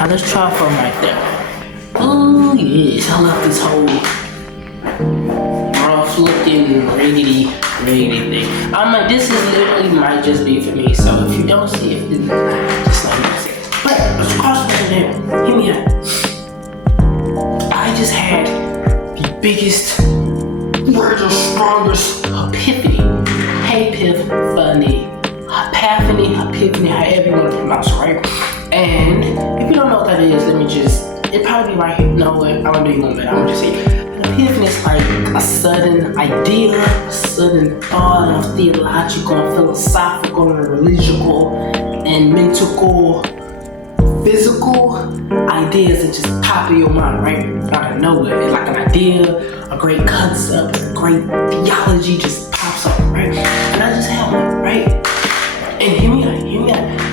Now let's try from right there. Oh yes, I love this whole rough looking raggedy thing. I'm like, this is literally might just be for me. So if you don't see it, then just let me see it. But let's cross it there. Hear me out. I just had the biggest, the strongest epiphany. Epiphany, however you want to pronounce it, right? And if you don't know what that is, it probably be right here. No, what? I'm gonna do you one better. I'm gonna just say, an epiphany is like a sudden idea, a sudden thought, a theological, philosophical, and religious, and mental, physical ideas that just pop in your mind, right? Out of nowhere. It's like an idea, a great concept, a great theology just pops up, right? And I just have one, right? And hear me out.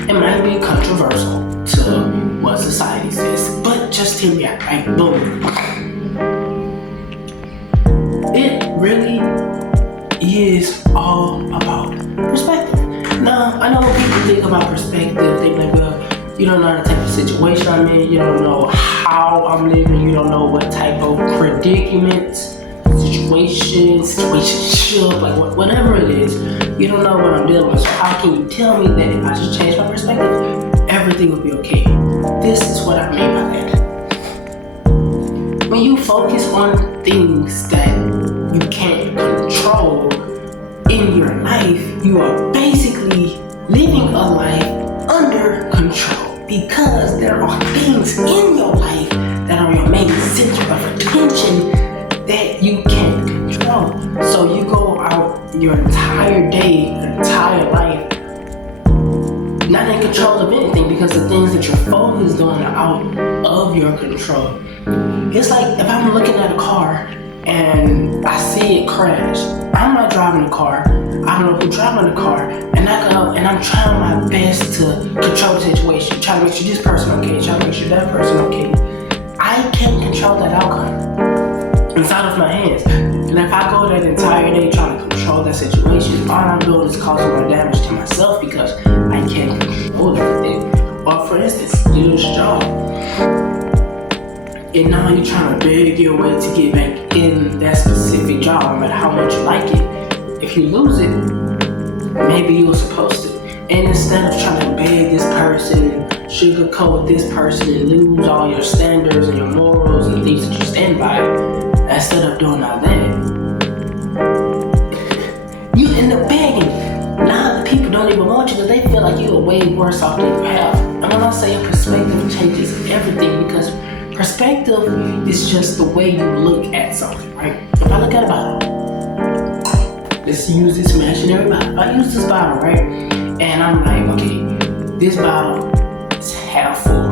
It might be controversial to what society says, but just hear me out, right? Boom. It really is all about perspective. Now, I know when people think about perspective, they think like, well, you don't know the type of situation I'm in, you don't know how I'm living, you don't know what type of predicament, situationship, like whatever it is, you don't know what I'm dealing with. So how can you tell me that if I just change my perspective, everything will be okay? This is what I mean by that. When you focus on things that you can't control in your life, you are basically living a life under control, because there are things in your life that are your main center of attention that you can't control. So you go out your entire day, your entire life, not in control of anything, because the things that you're focused on are out of your control. It's like if I'm looking at a car and I see it crash. I'm not driving the car. I don't know who's driving the car, and I go and I'm trying my best to control the situation, trying to make sure this person okay, trying to make sure that person okay. I can't control that outcome. It's out of my hands. And if I go that entire day trying to control that situation, all I'm doing is causing more damage to myself because I can't control everything. Or for instance, you lose your job. And now you're trying to beg your way to get back in that specific job, no matter how much you like it. If you lose it, maybe you were supposed to. And instead of trying to beg this person, sugarcoat this person, and lose all your standards and your morals and things that you stand by, instead of doing all that, you end up begging. Now the people don't even want you because they feel like you're way worse off than you have. And when I say perspective changes everything, because perspective is just the way you look at something, right? If I look at a bottle, let's use this imaginary bottle. If I use this bottle, right? And I'm like, okay, this bottle is half full.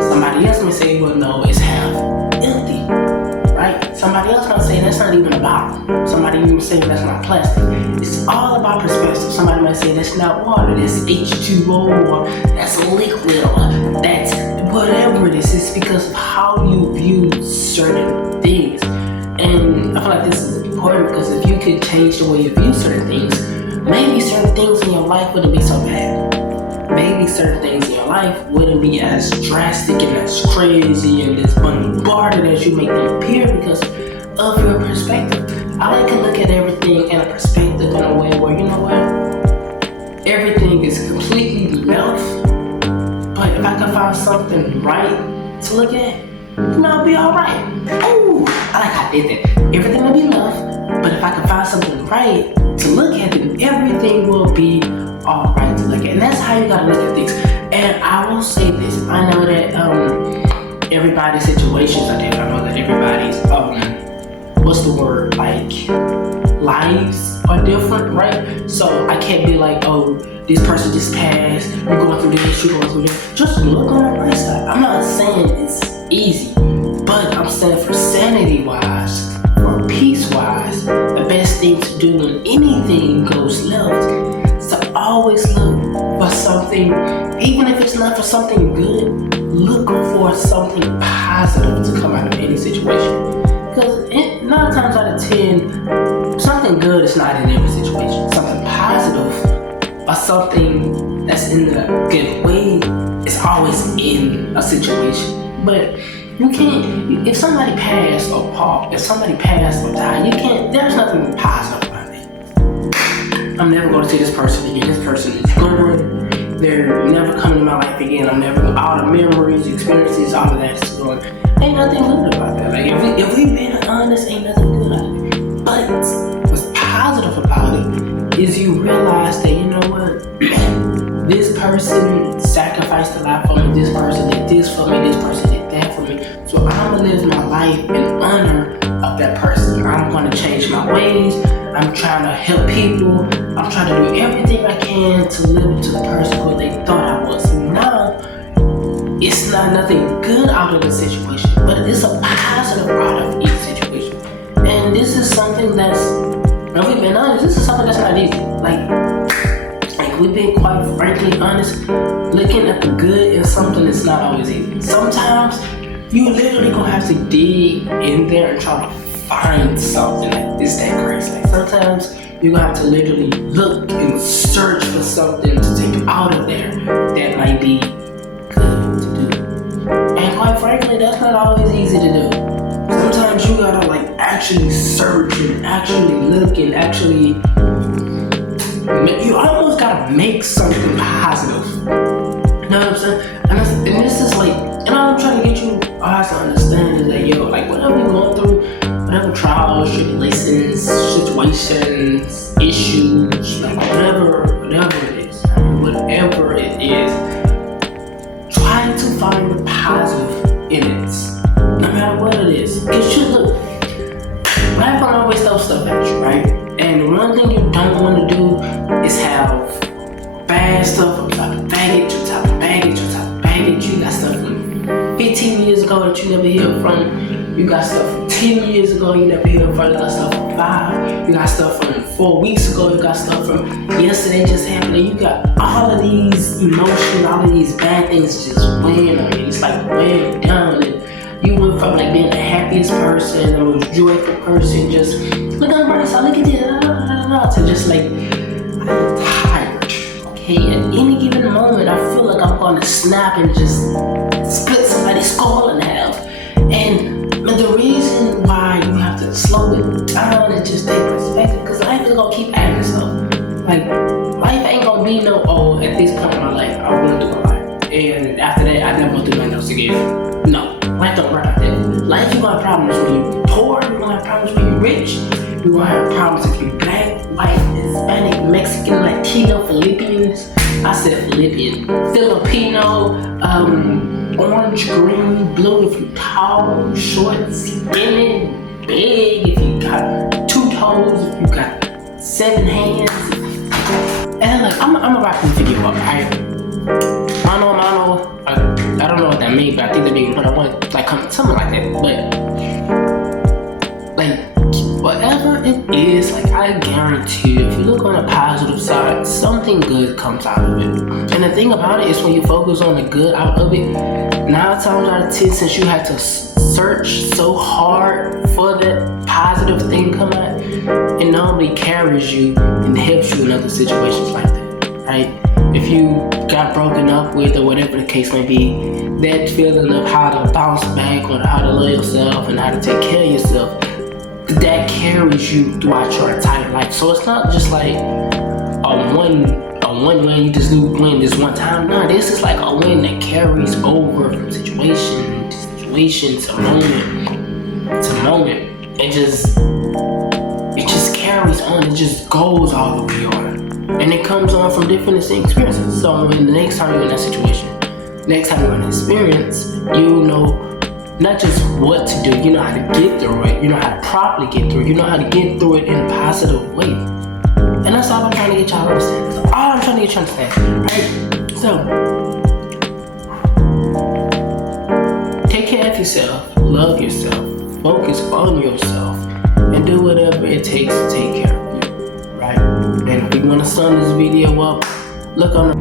Somebody else may say, well, no, it's half empty, right? Somebody else might say that's not even a bottle. Somebody even say that's not plastic. It's all about perspective. Somebody might say that's not water, that's H2O, or that's a liquid, or that's whatever it is. It's because of how you view certain things. And I feel like this is important because if you could change the way you view certain things, maybe certain things in your life wouldn't be so bad. Maybe certain things in your life wouldn't be as drastic and as crazy and as bombarded as you make them appear because of your perspective. I like to look at everything in a perspective in a way where, you know what? Everything is completely left, but if I can find something right to look at, then I'll be alright. Ooh, I like how I did that. Everything will be left, but if I can find something right to look at, then everything will be alright to look at. And that's how you gotta look at things. And I will say this, I know that everybody's situations are different. I know that everybody's what's the word, like lives are different, right? So I can't be like, oh, this person just passed, you're going through this, you're going through this. Just look on the bright side. I'm not saying it's easy, but I'm saying for sanity wise, for peace wise, the best thing to do when anything goes left is to always look for something, even if it's not for something good, look for something positive to come out of any situation. Because 9 times out of 10, something good is not in every situation. Something positive or something that's in a good way is always in a situation. But you can't, if somebody passed or died, you can't, there's nothing positive about it. I'm never going to see this person again. This person is gone. They're never coming to my life again. All the memories, experiences, all of that is gone. Ain't nothing good about that. Like, if we been honest, ain't nothing good about it. But what's positive about it is you realize that, you know what? This person sacrificed a lot for me. This person did this for me. This person did that for me. So I'm gonna live my life in honor of that person. I'm gonna change my ways. I'm trying to help people. I'm trying to do everything I can to live up to the person who they thought I was. Now, it's not nothing good out of the situation, but it's a positive out of each situation. And this is something that's, if we've been honest, this is something that's not easy. Like we've been quite frankly honest, looking at the good in something is not always easy. Sometimes you literally gonna have to dig in there and try to find something like this, that crazy. Like sometimes you're gonna have to literally look and search for something to take out of there that might be good to do. And quite frankly, that's not always easy to do. Sometimes you gotta like actually search and actually look and actually, you almost gotta make something positive. You know what I'm saying? And this is like, and all I'm trying to get you guys to understand is that, yo, like whatever you're going through, whatever trials, tribulations, situations, issues, like whatever it is, try to find the positive in it, no matter what it is. Because you look, life gonna always throw stuff at you, right? And one thing you don't want to do is have bad stuff on top of baggage, on top of baggage, on top of baggage. You got stuff from 15 years ago that you never healed from. You got stuff from 10 years ago you never healed from. You got stuff from 5. You got stuff from 4 weeks ago. You got stuff from yesterday just happened. You got all of these emotions, all of these bad things just weighing on you. It's like weighing you down. And you went from like being the happiest person, the most joyful person, just look at the bright side, look at this, to just like, I'm tired. Okay, at any given moment, I feel like I'm gonna snap and just split somebody's skull in half. And the reason why you have to slow it down and just take perspective, because life is gonna keep adding stuff. Like, life ain't gonna be no, oh, at this point in my life, I went through my life. And after that, I never went through my nose again. No, life don't work like that. Life, you gonna have problems when you're poor, you gonna have problems when you're rich, you gonna have problems if you're black, white, Hispanic, Mexican, Latino, Philippians. I said Philippian. Filipino, orange, green, blue, if you're tall, short, skinny, big, if you got 2 toes, if you got 7 hands. And like, I'm a rap and figure out, right? Mano, I don't know what that means, but I think that means, but I want like something like that. But like, whatever it is, like I guarantee you, if you look on the positive side, something good comes out of it. And the thing about it is when you focus on the good out of it, 9 times out of 10, since you had to search so hard for that positive thing come out, it normally carries you and helps you in other situations like that, right? If you got broken up with or whatever the case may be, that feeling of how to bounce back or how to love yourself and how to take care of yourself, that carries you throughout your entire life. So it's not just like a one win, you just win this one time. No, this is like a win that carries over from situation to situation to moment to moment. It just carries on. It just goes all the way on. And it comes on from different experiences. So when the next time you're in that situation, next time you're in an experience, you know not just what to do, you know how to get through it, you know how to properly get through it, you know how to get through it in a positive way. And that's all I'm trying to get y'all to understand. That's all I'm trying to get y'all to understand, right? So, take care of yourself, love yourself, focus on yourself, and do whatever it takes to take care of you, right? And if you want to sum this video up, look on the